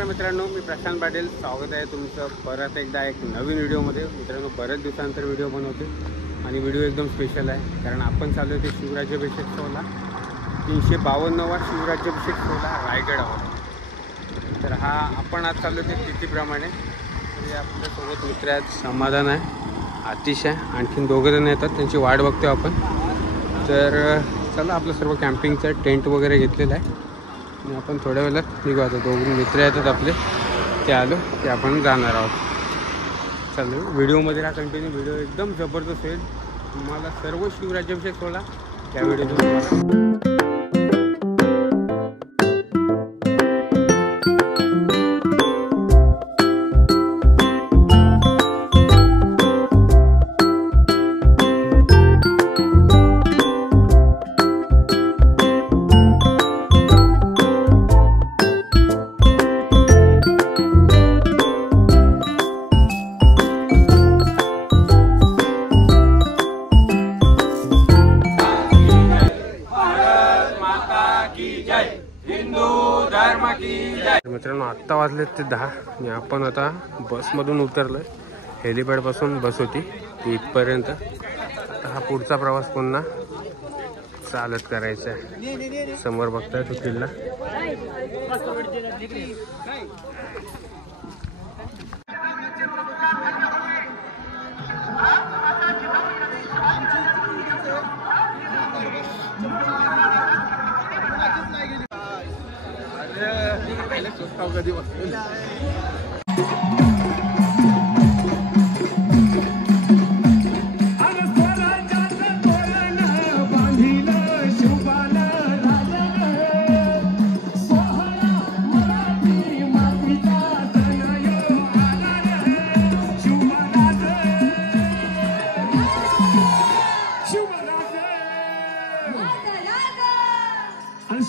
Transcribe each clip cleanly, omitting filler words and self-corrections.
नमस्कार मित्रांनो, मी प्रशांत पाटील. स्वागत आहे तुमचं परत एकदा एक नवीन व्हिडिओमध्ये. मित्रांनो, बरेच दिवसानंतर व्हिडिओ बनवते आणि व्हिडिओ एकदम स्पेशल आहे, कारण आपण चालू होते शिवराज्याभिषेक सोहळा 352वा शिवराज्याभिषेक सोहळा रायगडावर. तर हा आपण आज चालू होते तिथीप्रमाणे. तरी आपल्यासोबत मित्र आहेत, समाधान आहे, आतिश आहे, आणखीन दोघंजण येतात, त्यांची वाट बघतो आपण. तर चला, आपलं सर्व कॅम्पिंगचं टेंट वगैरे घेतलेलं आहे आणि आपण थोड्या वेळात निघू. आता दोघं मित्र येतात आपले, ते आलो की आपण जाणार आहोत. चालू व्हिडिओमध्ये राहा कंटिन्यू. व्हिडिओ एकदम जबरदस्त होईल. तुम्हाला सर्व शिवराज्याभिषेक सोहळा त्या व्हिडिओतून मित्रांनो, आत्ता वाजले ते 10 आणि आपण आता बसमधून उतरलोय. हेलिपॅडपासून बस होती ती इथपर्यंत. आता हा पुढचा प्रवास पुन्हा चालत करायचा आहे. समोर बघताय तो किल्ला. कधी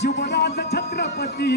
शिवराज छत्रपती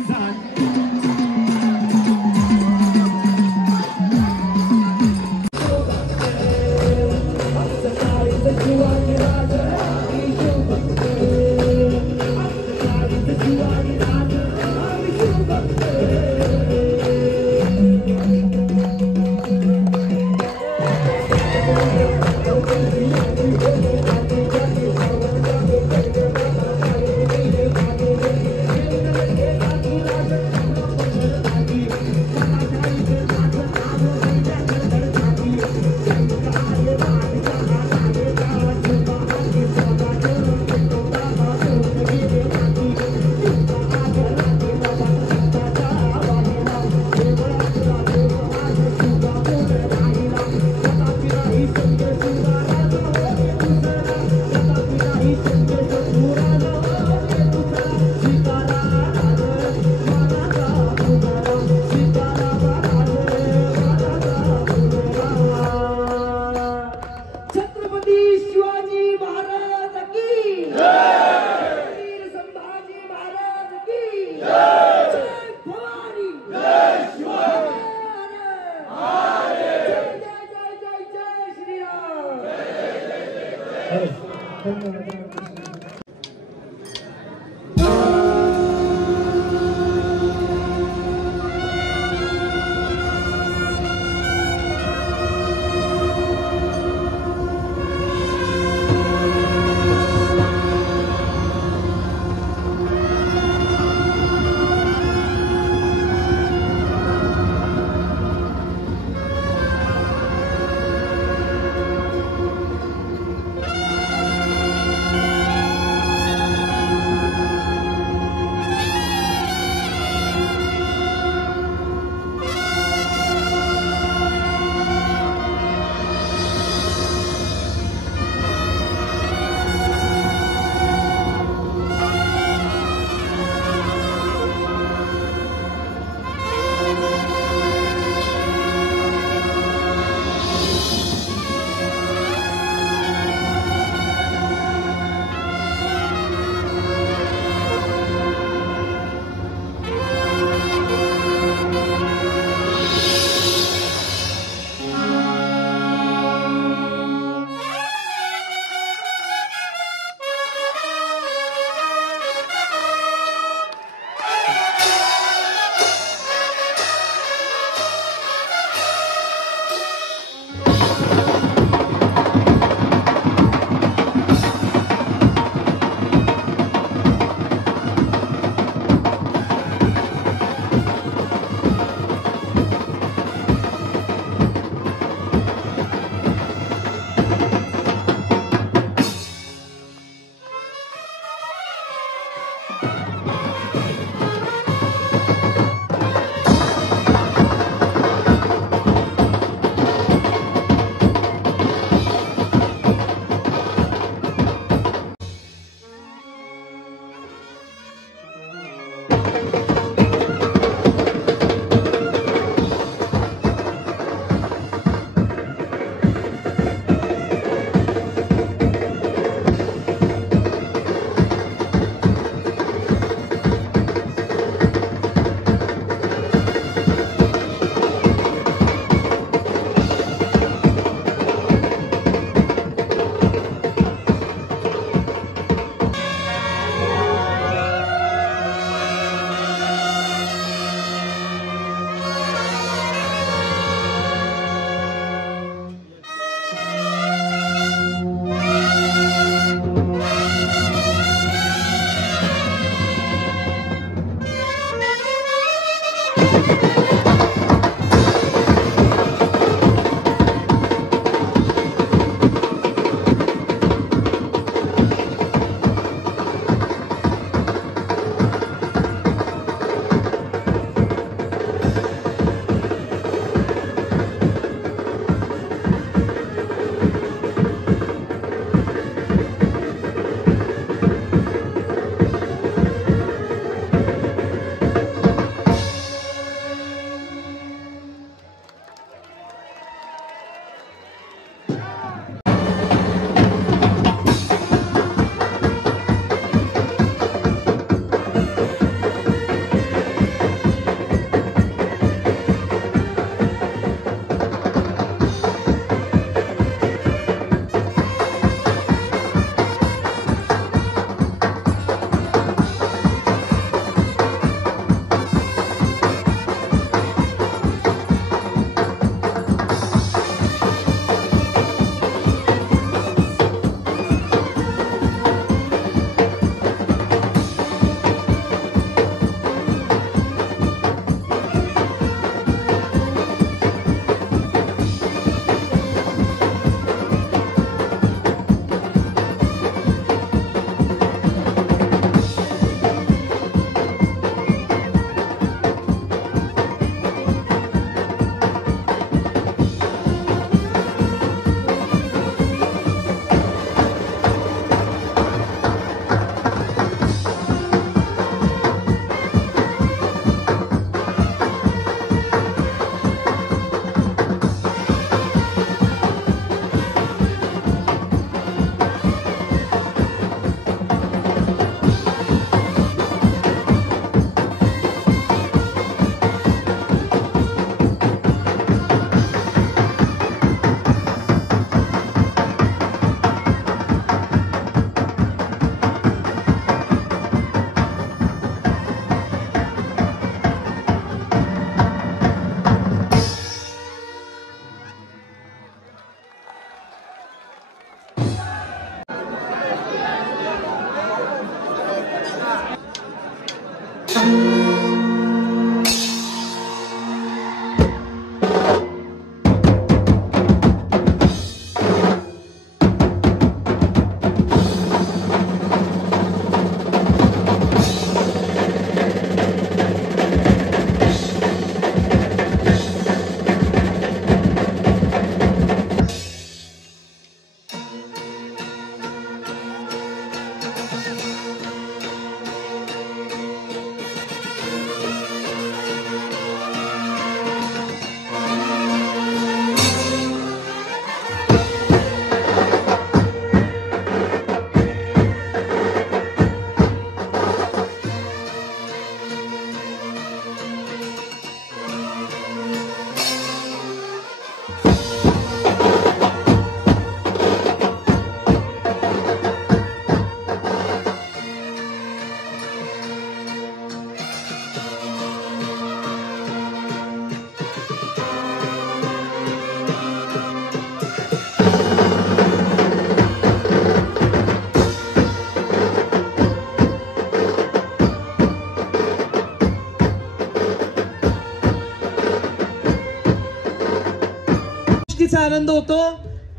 गोष्टीचा आनंद होतो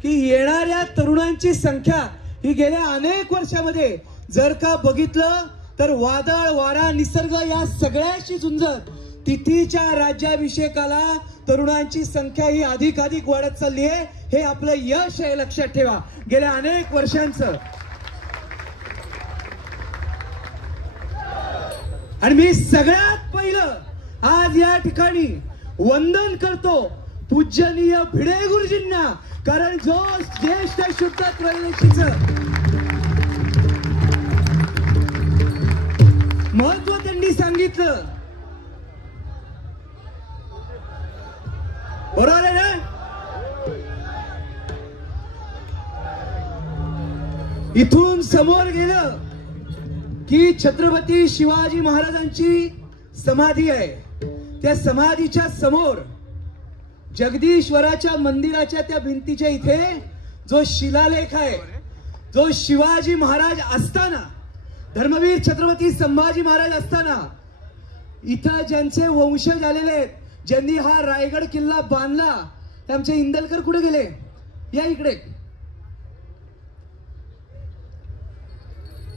की येणाऱ्या तरुणांची संख्या ही गेल्या अनेक वर्षामध्ये जर का बघितलं तर वादळ वारा निसर्ग या सगळ्याशी झुंजत तिथीच्या राज्याभिषेकाला तरुणांची संख्या ही अधिक वाढत चालली आहे. हे आपलं यश आहे, लक्षात ठेवा, गेल्या अनेक वर्षांचं. आणि मी सगळ्यात पहिलं आज या ठिकाणी वंदन करतो पूजनीय भिडे गुरुजींना, कारण जो ज्येष्ठ शुद्ध त्रयोदशीचं महत्व त्यांनी सांगितलं, बरोबर आहे ना. इथून समोर गेलं की छत्रपती शिवाजी महाराजांची समाधी आहे. त्या समाधीच्या समोर जगदीश्वराच्या मंदिराच्या त्या भिंतीच्या इथे जो शिलालेख आहे, जो शिवाजी महाराज असताना, धर्मवीर छत्रपती संभाजी महाराज असताना इथं ज्यांचे वंशज आलेले आहेत, ज्यांनी हा रायगड किल्ला बांधला, ते आमचे इंदलकर कुठे गेले, या इकडे.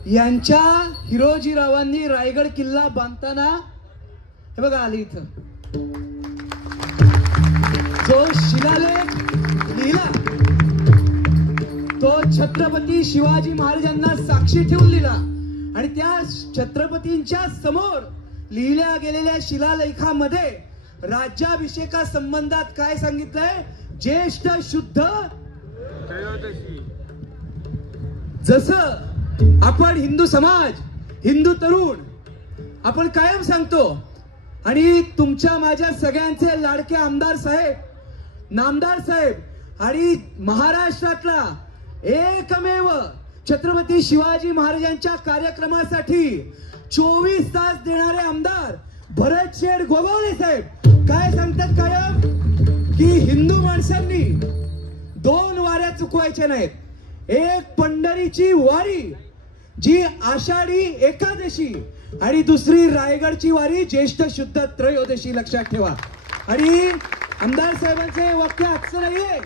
यांच्या हिरोजीरावांनी रायगड किल्ला बांधताना हे बघा आले इथं जो शिलालेख लिहिला तो छत्रपती शिवाजी महाराजांना साक्षी ठेवून लिहिला. आणि त्या छत्रपतींच्या समोर लिहिल्या गेलेल्या शिलालेखामध्ये राज्याभिषेका संबंधात काय सांगितलंय, ज्येष्ठ शुद्ध त्रयोदशी. जसं आपण हिंदू समाज, हिंदू तरुण आपण कायम सांगतो, आणि तुमच्या माझ्या सगळ्यांचे लाडके आमदार साहेब, नामदार साहेब आणि महाराष्ट्रातला एकमेव छत्रपती शिवाजी महाराजांच्या कार्यक्रमासाठी 24 तास देणारे आमदार भरत शेठ गोगावले साहेब काय सांगतात कायम, की हिंदू माणसांनी 2 वाऱ्या चुकवायच्या नाहीत. एक पंढरीची वारी जी आषाढी एकादशी आणि दुसरी रायगडची वारी ज्येष्ठ शुद्ध त्रयोदशी, लक्षात ठेवा. आणि आमदार साहेबांचे वाक्य आजचं नाहीये,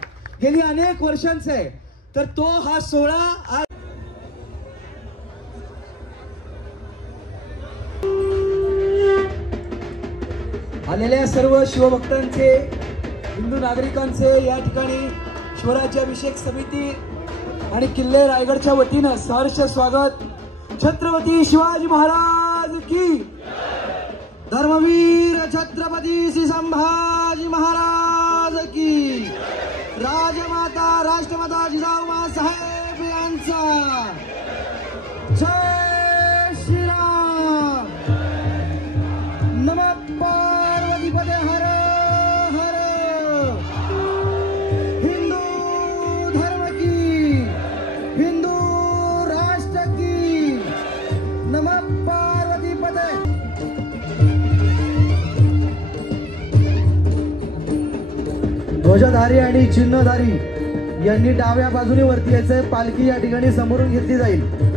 गेली अनेक वर्षांचं आहे. तर तो हा सोहळा आज आलेल्या सर्व शिवभक्तांचे, हिंदू नागरिकांचे या ठिकाणी शिवराज्याभिषेक समिती आणि किल्ले रायगडच्या वतीनं सहर्ष स्वागत. छत्रपती शिवाजी महाराज की, धर्मवीर छत्रपती श्री संभाजी महाराज की, राजमाता राष्ट्रमाता जिजाऊ साहेब यांचा जय श्रीराम. नमः पार्वतीपते हर हर. हिंदू धर्म की, हिंदू राष्ट्र की. नमः पार्वतीपते. ध्वजधारी आणि चिन्हधारी यांनी डाव्या बाजूने वरती यायचंय. पालखी या ठिकाणी समोरून घेतली जाईल.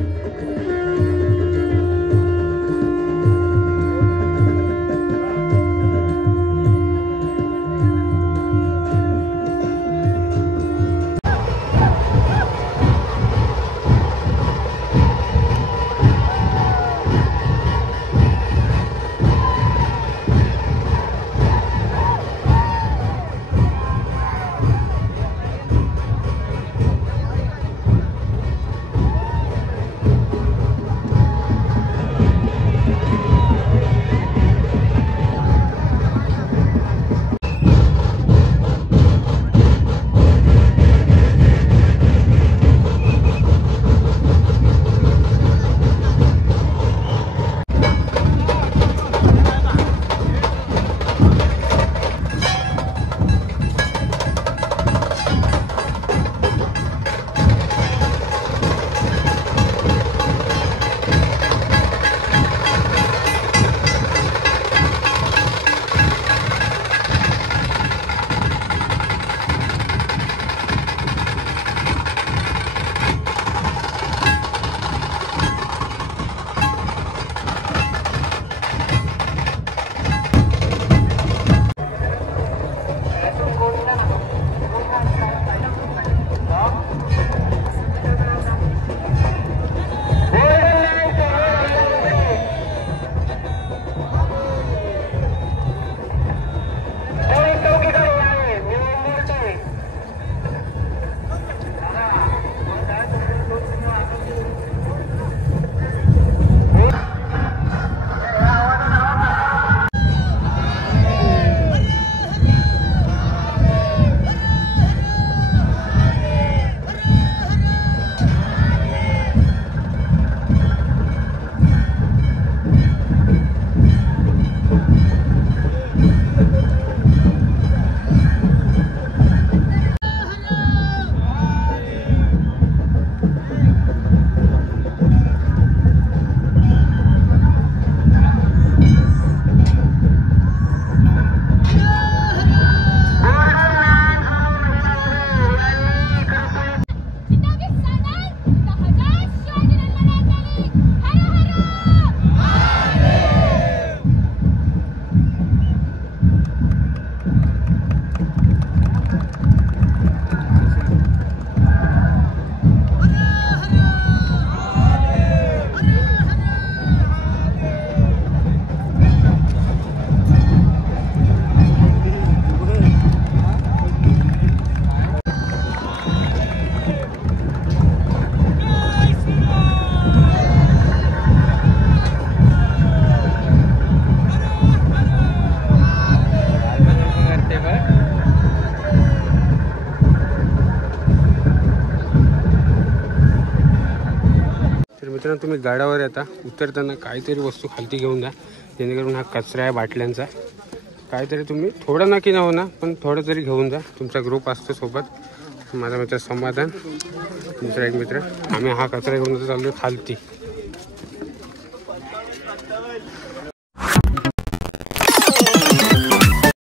मित्रांनो तुम्ही गडावर येता उतरताना काहीतरी वस्तू खालती घेऊन जा, जेणेकरून हा कचरा आहे बाटल्यांचा काहीतरी तुम्ही थोडं ना की न होणार पण थोडं तरी घेऊन जा. तुमचा ग्रुप असतो सोबत. माझा मित्र समाधान, दुसरा एक मित्र, आम्ही हा कचरा घेऊन चाललो खालती.